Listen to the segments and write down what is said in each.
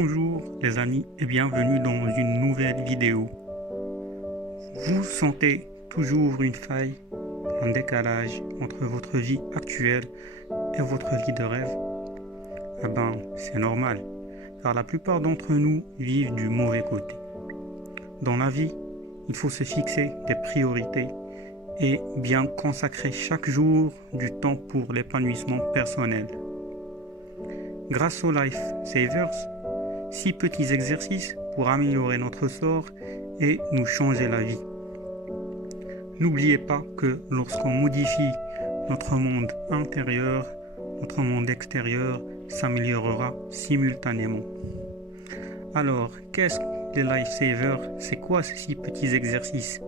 Bonjour les amis et bienvenue dans une nouvelle vidéo. Vous sentez toujours une faille, un décalage entre votre vie actuelle et votre vie de rêve? C'est normal, car la plupart d'entre nous vivent du mauvais côté. Dans la vie, il faut se fixer des priorités et bien consacrer chaque jour du temps pour l'épanouissement personnel. Grâce au Life Savers, 6 petits exercices pour améliorer notre sort et nous changer la vie. N'oubliez pas que lorsqu'on modifie notre monde intérieur, notre monde extérieur s'améliorera simultanément. Alors, qu'est-ce que les Life Savers? C'est quoi ces 6 petits exercices?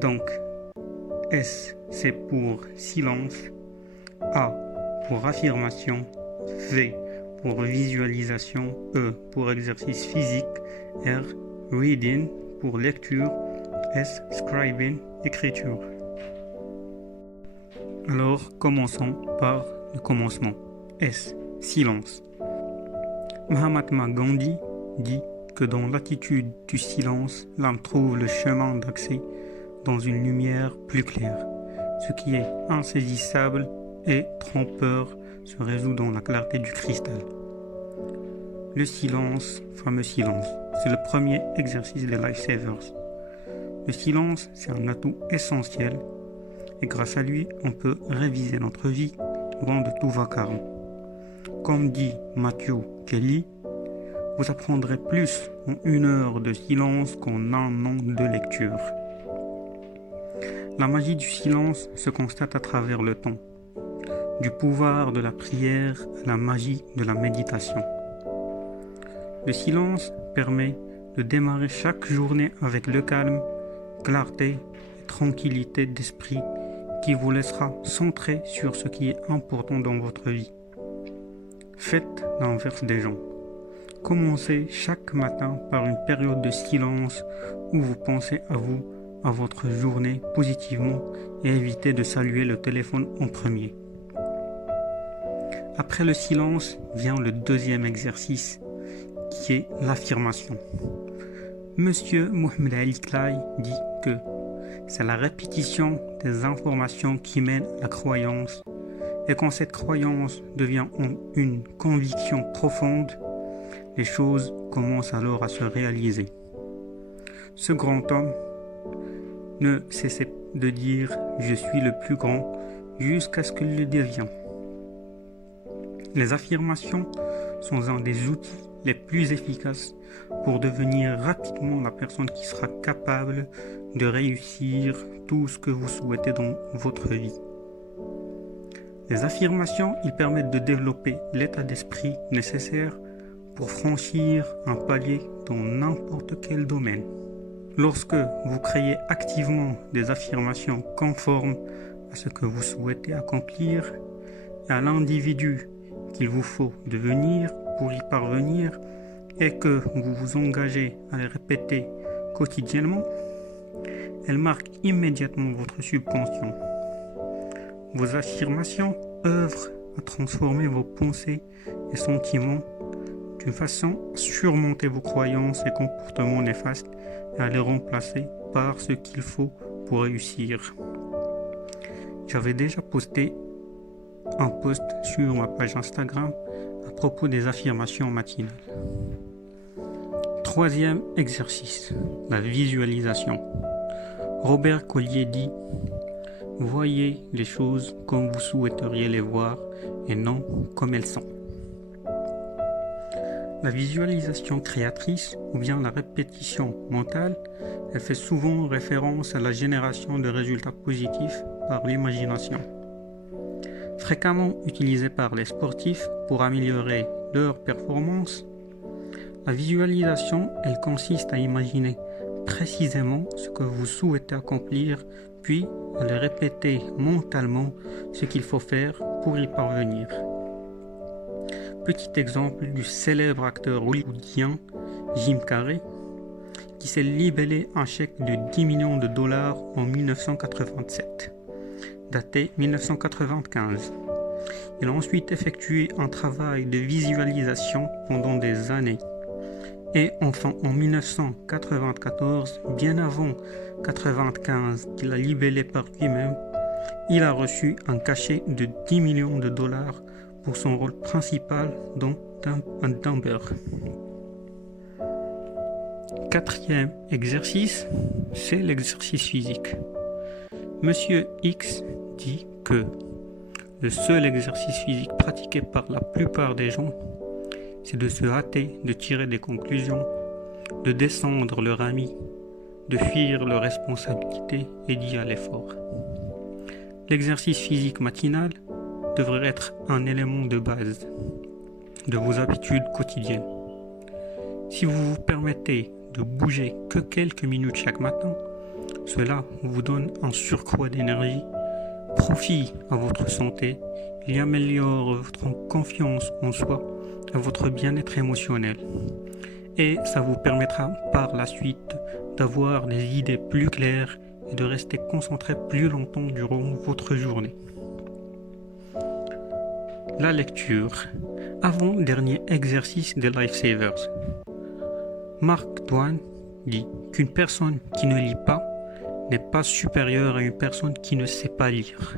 Donc, S, c'est pour silence. A, pour affirmation. V, pour visualisation. E, pour exercice physique. R, reading, pour lecture. S, scribing, écriture. Alors, commençons par le commencement. S, silence. Mahatma Gandhi dit que dans l'attitude du silence, l'âme trouve le chemin d'accès dans une lumière plus claire. Ce qui est insaisissable et trompeur se résout dans la clarté du cristal. Le silence, fameux silence, c'est le premier exercice des Life Savers. Le silence, c'est un atout essentiel et grâce à lui, on peut réviser notre vie loin de tout vacarme. Comme dit Matthew Kelly, vous apprendrez plus en 1 heure de silence qu'en 1 an de lecture. La magie du silence se constate à travers le temps, du pouvoir de la prière à la magie de la méditation. Le silence permet de démarrer chaque journée avec le calme, clarté et tranquillité d'esprit qui vous laissera centrer sur ce qui est important dans votre vie. Faites l'inverse des gens. Commencez chaque matin par une période de silence où vous pensez à vous, à votre journée positivement et évitez de saluer le téléphone en premier. Après le silence vient le deuxième exercice qui est l'affirmation. Monsieur Mohamed Ali Clay dit que c'est la répétition des informations qui mène à la croyance et quand cette croyance devient une conviction profonde, les choses commencent alors à se réaliser. Ce grand homme ne cessait de dire « Je suis le plus grand » jusqu'à ce qu'il le devienne. Les affirmations sont un des outils les plus efficaces pour devenir rapidement la personne qui sera capable de réussir tout ce que vous souhaitez dans votre vie. Les affirmations, ils permettent de développer l'état d'esprit nécessaire pour franchir un palier dans n'importe quel domaine. Lorsque vous créez activement des affirmations conformes à ce que vous souhaitez accomplir et à l'individu qu'il vous faut devenir pour y parvenir et que vous vous engagez à les répéter quotidiennement, elles marquent immédiatement votre subconscient. Vos affirmations œuvrent à transformer vos pensées et sentiments d'une façon à surmonter vos croyances et comportements néfastes et à les remplacer par ce qu'il faut pour réussir. J'avais déjà posté un post sur ma page Instagram à propos des affirmations matinales. Troisième exercice, la visualisation. Robert Collier dit « Voyez les choses comme vous souhaiteriez les voir et non comme elles sont ». La visualisation créatrice ou bien la répétition mentale, elle fait souvent référence à la génération de résultats positifs par l'imagination. Fréquemment utilisée par les sportifs pour améliorer leur performance, la visualisation, elle consiste à imaginer précisément ce que vous souhaitez accomplir, puis à le répéter mentalement ce qu'il faut faire pour y parvenir. Petit exemple du célèbre acteur hollywoodien Jim Carrey, qui s'est libellé un chèque de 10 millions de dollars en 1987, daté 1995. Il a ensuite effectué un travail de visualisation pendant des années. Et enfin, en 1994, bien avant 1995 qu'il a libellé par lui-même, il a reçu un cachet de 10 millions de dollars pour son rôle principal dans Dumber. Quatrième exercice, c'est l'exercice physique. Monsieur X dit que le seul exercice physique pratiqué par la plupart des gens, c'est de se hâter, de tirer des conclusions, de descendre leur ami, de fuir leurs responsabilités et d'y aller fort. L'exercice physique matinal devrait être un élément de base de vos habitudes quotidiennes. Si vous vous permettez de bouger que quelques minutes chaque matin, cela vous donne un surcroît d'énergie, profite à votre santé, il améliore votre confiance en soi et votre bien-être émotionnel. Et ça vous permettra par la suite d'avoir des idées plus claires et de rester concentré plus longtemps durant votre journée. La lecture. Avant-dernier exercice des Lifesavers. Mark Twain dit qu'une personne qui ne lit pas n'est pas supérieure à une personne qui ne sait pas lire.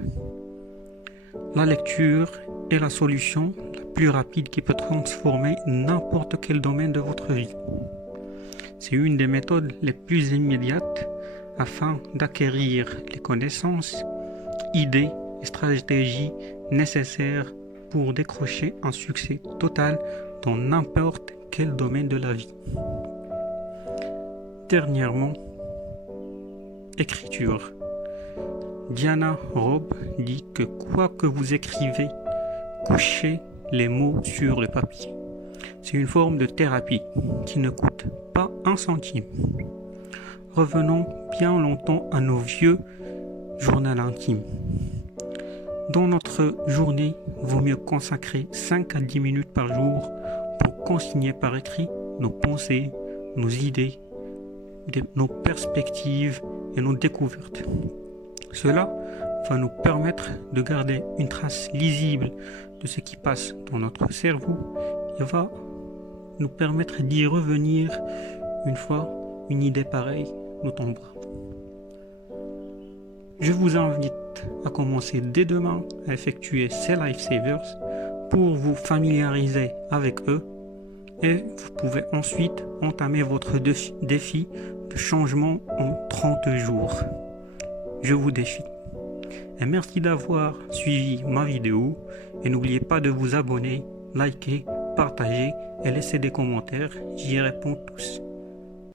La lecture est la solution la plus rapide qui peut transformer n'importe quel domaine de votre vie. C'est une des méthodes les plus immédiates afin d'acquérir les connaissances, idées et stratégies nécessaires pour décrocher un succès total dans n'importe quel domaine de la vie. Dernièrement, écriture. Diana Robb dit que quoi que vous écrivez, couchez les mots sur le papier. C'est une forme de thérapie qui ne coûte pas un centime. Revenons bien longtemps à nos vieux journaux intimes. Dans notre journée, vaut mieux consacrer 5 à 10 minutes par jour pour consigner par écrit nos pensées, nos idées, nos perspectives et nos découvertes. Cela va nous permettre de garder une trace lisible de ce qui passe dans notre cerveau et va nous permettre d'y revenir une fois une idée pareille nous tombera. Je vous invite à commencer dès demain à effectuer ces Lifesavers pour vous familiariser avec eux et vous pouvez ensuite entamer votre défi de changement en 30 jours. Je vous défie. Et merci d'avoir suivi ma vidéo et n'oubliez pas de vous abonner, liker, partager et laisser des commentaires. J'y réponds tous.